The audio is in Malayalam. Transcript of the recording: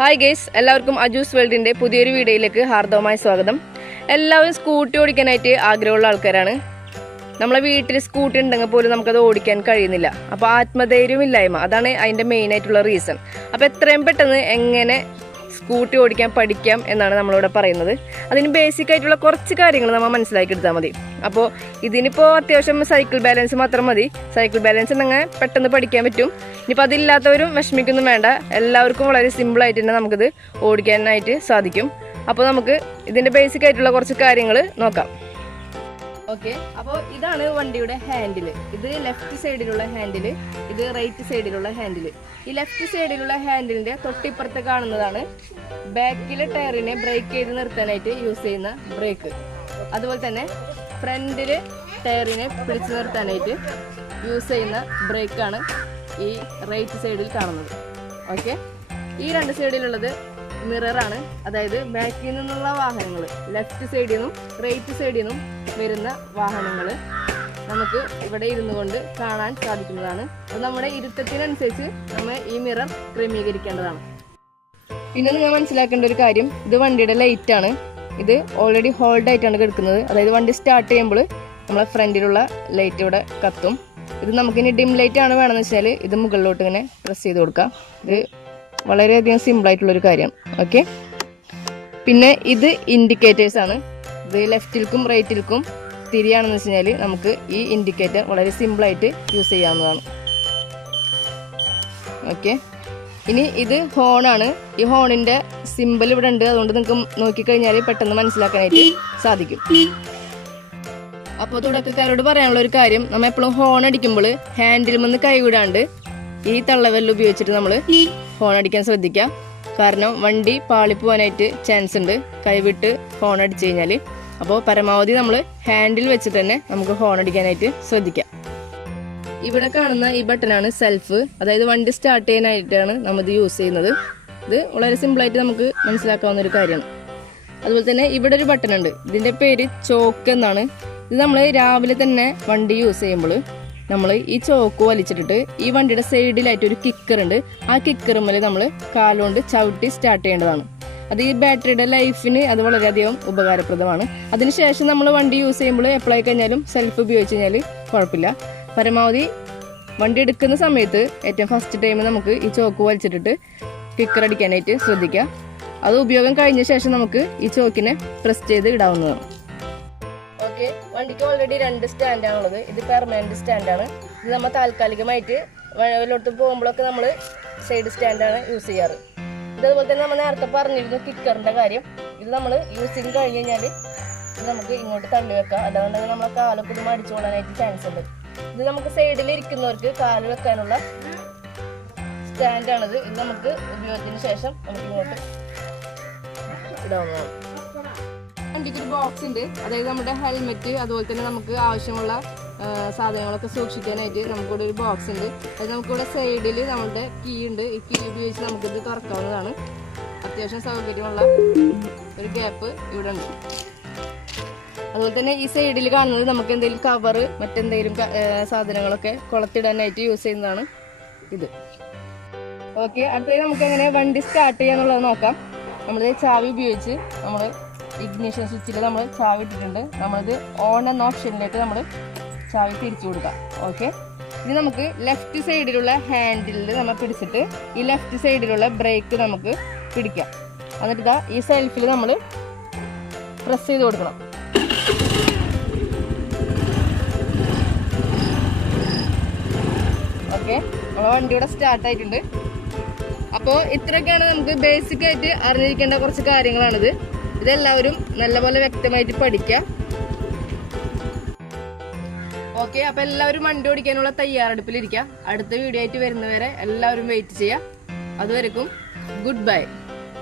ഹായ് ഗേസ് എല്ലാവർക്കും അജൂസ് വേൾഡിന്റെ പുതിയൊരു വീഡിയോയിലേക്ക് ഹാർദവമായ സ്വാഗതം. എല്ലാവരും സ്കൂട്ടി ഓടിക്കാനായിട്ട് ആഗ്രഹമുള്ള ആൾക്കാരാണ്. നമ്മളെ വീട്ടിൽ സ്കൂട്ടി ഉണ്ടെങ്കിൽ പോലും നമുക്കത് ഓടിക്കാൻ കഴിയുന്നില്ല. അപ്പോൾ ആത്മധൈര്യമില്ലായ്മ അതാണ് അതിന്റെ മെയിൻ ആയിട്ടുള്ള റീസൺ അപ്പോൾ എത്രയും പെട്ടെന്ന് എങ്ങനെ സ്കൂട്ടി ഓടിക്കാൻ പഠിക്കാം എന്നാണ് നമ്മളിവിടെ പറയുന്നത്. അതിന് ബേസിക് ആയിട്ടുള്ള കുറച്ച് കാര്യങ്ങൾ നമ്മൾ മനസ്സിലാക്കി എടുത്താൽ മതി. അപ്പോൾ ഇതിനിപ്പോൾ അത്യാവശ്യം സൈക്കിൾ ബാലൻസ് മാത്രം മതി. സൈക്കിൾ ബാലൻസ് എന്നങ്ങനെ പെട്ടെന്ന് പഠിക്കാൻ പറ്റും. ഇനിയിപ്പോൾ അതില്ലാത്തവരും വിഷമിക്കൊന്നും വേണ്ട. എല്ലാവർക്കും വളരെ സിമ്പിളായിട്ട് തന്നെ നമുക്കിത് ഓടിക്കാനായിട്ട് സാധിക്കും. അപ്പോൾ നമുക്ക് ഇതിന്റെ ബേസിക് ആയിട്ടുള്ള കുറച്ച് കാര്യങ്ങൾ നോക്കാം. ഓക്കെ അപ്പോൾ ഇതാണ് വണ്ടിയുടെ ഹാൻഡിൽ ഇത് ലെഫ്റ്റ് സൈഡിലുള്ള ഹാൻഡിൽ ഇത് റൈറ്റ് സൈഡിലുള്ള ഹാൻഡിൽ ഈ ലെഫ്റ്റ് സൈഡിലുള്ള ഹാൻഡിലിന്റെ തൊട്ടിപ്പുറത്ത് കാണുന്നതാണ് ബാക്കിലെ ടയറിനെ ബ്രേക്ക് ചെയ്ത് നിർത്താനായിട്ട് യൂസ് ചെയ്യുന്ന ബ്രേക്ക് അതുപോലെ തന്നെ ഫ്രണ്ടിൽ ടയറിനെ പിടിച്ചു നിർത്താനായിട്ട് യൂസ് ചെയ്യുന്ന ബ്രേക്കാണ് ഈ റൈറ്റ് സൈഡിൽ കാണുന്നത്. ഓക്കെ ഈ രണ്ട് സൈഡിലുള്ളത് മിററാണ് അതായത് ബാക്കിൽ നിന്നുള്ള വാഹനങ്ങൾ ലെഫ്റ്റ് സൈഡിൽ നിന്നും റൈറ്റ് സൈഡിൽ നിന്നും വരുന്ന വാഹനങ്ങൾ നമുക്ക് ഇവിടെ ഇരുന്നു കൊണ്ട് കാണാൻ സാധിക്കുന്നതാണ്. അത് നമ്മുടെ ഇരുത്തത്തിനനുസരിച്ച് നമ്മൾ ഈ മിറർ ക്രമീകരിക്കേണ്ടതാണ്. പിന്നെ നിങ്ങൾ മനസ്സിലാക്കേണ്ട ഒരു കാര്യം ഇത് വണ്ടിയുടെ ലൈറ്റ് ആണ്. ഇത് ഓൾറെഡി ഹോൾഡ് ആയിട്ടാണ് കിടക്കുന്നത്. അതായത് വണ്ടി സ്റ്റാർട്ട് ചെയ്യുമ്പോൾ നമ്മളെ ഫ്രണ്ടിലുള്ള ലൈറ്റ് ഇവിടെ കത്തും. ഇത് നമുക്കിനി ഡിം ലൈറ്റ് ആണ് വേണമെന്ന് വെച്ചാൽ ഇത് മുകളിലോട്ട് ഇങ്ങനെ പ്രസ് ചെയ്ത് കൊടുക്കാം. ഇത് വളരെയധികം ഒരു കാര്യമാണ് ഓക്കെ പിന്നെ ഇത് ഇൻഡിക്കേറ്റേഴ്സ് ആണ്. ഇത് ലെഫ്റ്റിൽക്കും റൈറ്റിൽക്കും തിരിയാണെന്ന് വെച്ച് കഴിഞ്ഞാൽ നമുക്ക് ഈ ഇൻഡിക്കേറ്റർ വളരെ സിമ്പിളായിട്ട് യൂസ് ചെയ്യാവുന്നതാണ്. ഓക്കെ ഇനി ഇത് ഹോണാണ് ഈ ഹോണിന്റെ സിമ്പിൾ ഇവിടെ ഉണ്ട്. അതുകൊണ്ട് നിങ്ങൾക്ക് നോക്കിക്കഴിഞ്ഞാൽ പെട്ടെന്ന് മനസ്സിലാക്കാനായിട്ട് സാധിക്കും. അപ്പോൾ തുടക്കക്കാരോട് പറയാനുള്ള ഒരു കാര്യം. നമ്മൾ എപ്പോഴും ഹോൺ അടിക്കുമ്പോൾ ഹാൻഡിൽ നിന്ന് കൈവിടാണ്ട് ഈ തള്ളവെല്ലാം ഉപയോഗിച്ചിട്ട് നമ്മൾ ഹോൺ അടിക്കാൻ ശ്രദ്ധിക്കാം. കാരണം വണ്ടി പാളിപ്പോവാനായിട്ട് ചാൻസ് ഉണ്ട്. കൈവിട്ട് ഫോൺ അടിച്ചു കഴിഞ്ഞാൽ അപ്പോൾ പരമാവധി നമ്മൾ ഹാൻഡിൽ വെച്ച് തന്നെ നമുക്ക് ഫോൺ അടിക്കാനായിട്ട് ശ്രദ്ധിക്കാം. ഇവിടെ കാണുന്ന ഈ ബട്ടണാണ് സെൽഫ് അതായത് വണ്ടി സ്റ്റാർട്ട് ചെയ്യാനായിട്ടാണ് നമ്മൾ ഇത് യൂസ് ചെയ്യുന്നത്. ഇത് വളരെ സിമ്പിളായിട്ട് നമുക്ക് മനസ്സിലാക്കാവുന്ന ഒരു കാര്യമാണ്. അതുപോലെ തന്നെ ഇവിടെ ഒരു ബട്ടൺ ഉണ്ട്. ഇതിന്റെ പേര് ചോക്ക് എന്നാണ്. ഇത് നമ്മൾ രാവിലെ തന്നെ വണ്ടി യൂസ് ചെയ്യുമ്പോൾ നമ്മൾ ഈ ചോക്ക് വലിച്ചിട്ടിട്ട് ഈ വണ്ടിയുടെ സൈഡിലായിട്ട് ഒരു കിക്കർ ഉണ്ട്. ആ കിക്കറുമ്മൽ നമ്മൾ കാലുകൊണ്ട് ചവിട്ടി സ്റ്റാർട്ട് ചെയ്യേണ്ടതാണ്. അത് ഈ ബാറ്ററിയുടെ ലൈഫിന് അത് വളരെയധികം ഉപകാരപ്രദമാണ്. അതിനുശേഷം നമ്മൾ വണ്ടി യൂസ് ചെയ്യുമ്പോൾ എപ്പോഴായി കഴിഞ്ഞാലും സെൽഫ് ഉപയോഗിച്ച് കഴിഞ്ഞാൽ കുഴപ്പമില്ല. പരമാവധി വണ്ടി എടുക്കുന്ന സമയത്ത് ഏറ്റവും ഫസ്റ്റ് ടൈം നമുക്ക് ഈ ചോക്ക് വലിച്ചിട്ടിട്ട് കിക്കർ അടിക്കാനായിട്ട് ശ്രദ്ധിക്കുക. അത് ഉപയോഗം കഴിഞ്ഞ ശേഷം നമുക്ക് ഈ ചോക്കിനെ പ്രസ് ചെയ്ത് ഇടാവുന്നതാണ്. ഓക്കെ വണ്ടിക്ക് ഓൾറെഡി രണ്ട് സ്റ്റാൻഡാണുള്ളത് ഇത് പെർമനന്റ് സ്റ്റാൻഡാണ് ഇത് നമ്മൾ താൽക്കാലികമായിട്ട് വഴിയിലോട്ട് പോകുമ്പോഴൊക്കെ നമ്മൾ സൈഡ് സ്റ്റാൻഡാണ് യൂസ് ചെയ്യാറ്. ഇതേപോലെ തന്നെ നമ്മൾ നേരത്തെ പറഞ്ഞിരുന്നു കിക്കറിന്റെ കാര്യം. ഇത് നമ്മൾ യൂസ് ചെയ്ത് കഴിഞ്ഞ് കഴിഞ്ഞാൽ ഇത് നമുക്ക് ഇങ്ങോട്ട് തള്ളി വെക്കാം. അല്ലാന്നുണ്ടെങ്കിൽ നമ്മളെ കാലൊക്കെ ഇത് മടിച്ചു കൊള്ളാനായിട്ട് ചാൻസ് ഉണ്ട്. ഇത് നമുക്ക് സൈഡിൽ ഇരിക്കുന്നവർക്ക് കാൽ വെക്കാനുള്ള സ്റ്റാൻഡാണിത് ഇത് നമുക്ക് ഉപയോഗത്തിന് ശേഷം നമുക്ക് ഇങ്ങോട്ട് ഇടാവുന്നതാണ്. വണ്ടിക്ക് ഒരു ബോക്സ് ഉണ്ട്. അതായത് നമ്മുടെ ഹെൽമെറ്റ് അതുപോലെ തന്നെ നമുക്ക് ആവശ്യമുള്ള സാധനങ്ങളൊക്കെ സൂക്ഷിക്കാനായിട്ട് നമുക്കിവിടെ ഒരു ബോക്സ് ഉണ്ട്. അത് നമുക്കിവിടെ സൈഡിൽ നമ്മുടെ കീ ഉണ്ട്. ഈ കീ ഉപയോഗിച്ച് നമുക്കിത് തുറക്കാവുന്നതാണ്. അത്യാവശ്യം സൗകര്യമുള്ള ഒരു ഗ്യാപ്പ് ഇവിടെ ഉണ്ട്. അതുപോലെ തന്നെ ഈ സൈഡിൽ കാണുന്നത് നമുക്ക് എന്തെങ്കിലും കവർ മറ്റെന്തെങ്കിലും സാധനങ്ങളൊക്കെ കുളത്തിടാനായിട്ട് യൂസ് ചെയ്യുന്നതാണ് ഇത്. ഓക്കെ അടുത്തത് നമുക്ക് എങ്ങനെ വണ്ടി സ്റ്റാർട്ട് ചെയ്യാന്നുള്ളത് നോക്കാം. നമ്മൾ ചാവി ഉപയോഗിച്ച് നമ്മൾ ഇഗ്നിഷൻ സ്വിച്ചിൽ നമ്മൾ ചാവി ഇട്ടിട്ടുണ്ട് നമ്മളിത് ഓൺ എന്ന ഓപ്ഷനിലേക്ക് നമ്മൾ ചാവി തിരിച്ചു കൊടുക്കാം. ഓക്കെ ഇനി നമുക്ക് ലെഫ്റ്റ് സൈഡിലുള്ള ഹാൻഡിലിൽ നമ്മൾ പിടിച്ചിട്ട് ഈ ലെഫ്റ്റ് സൈഡിലുള്ള ബ്രേക്ക് നമുക്ക് പിടിക്കാം. എന്നിട്ട് ഈ സെൽഫിൽ നമ്മൾ പ്രസ് ചെയ്ത് കൊടുക്കണം. ഓക്കെ നമ്മളെ വണ്ടിയുടെ സ്റ്റാർട്ടായിട്ടുണ്ട് അപ്പോൾ ഇത്രയൊക്കെയാണ് നമുക്ക് ബേസിക്കായിട്ട് അറിഞ്ഞിരിക്കേണ്ട കുറച്ച് കാര്യങ്ങളാണിത്. ഇതെല്ലാവരും നല്ലപോലെ വ്യക്തമായിട്ട് പഠിക്കുക ഓക്കെ അപ്പൊ എല്ലാവരും വണ്ടി ഓടിക്കാനുള്ള തയ്യാറെടുപ്പിലിരിക്കുക അടുത്ത വീഡിയോ ആയിട്ട് വരുന്നവരെ എല്ലാവരും വെയിറ്റ് ചെയ്യുക. അതുവരെക്കും ഗുഡ് ബൈ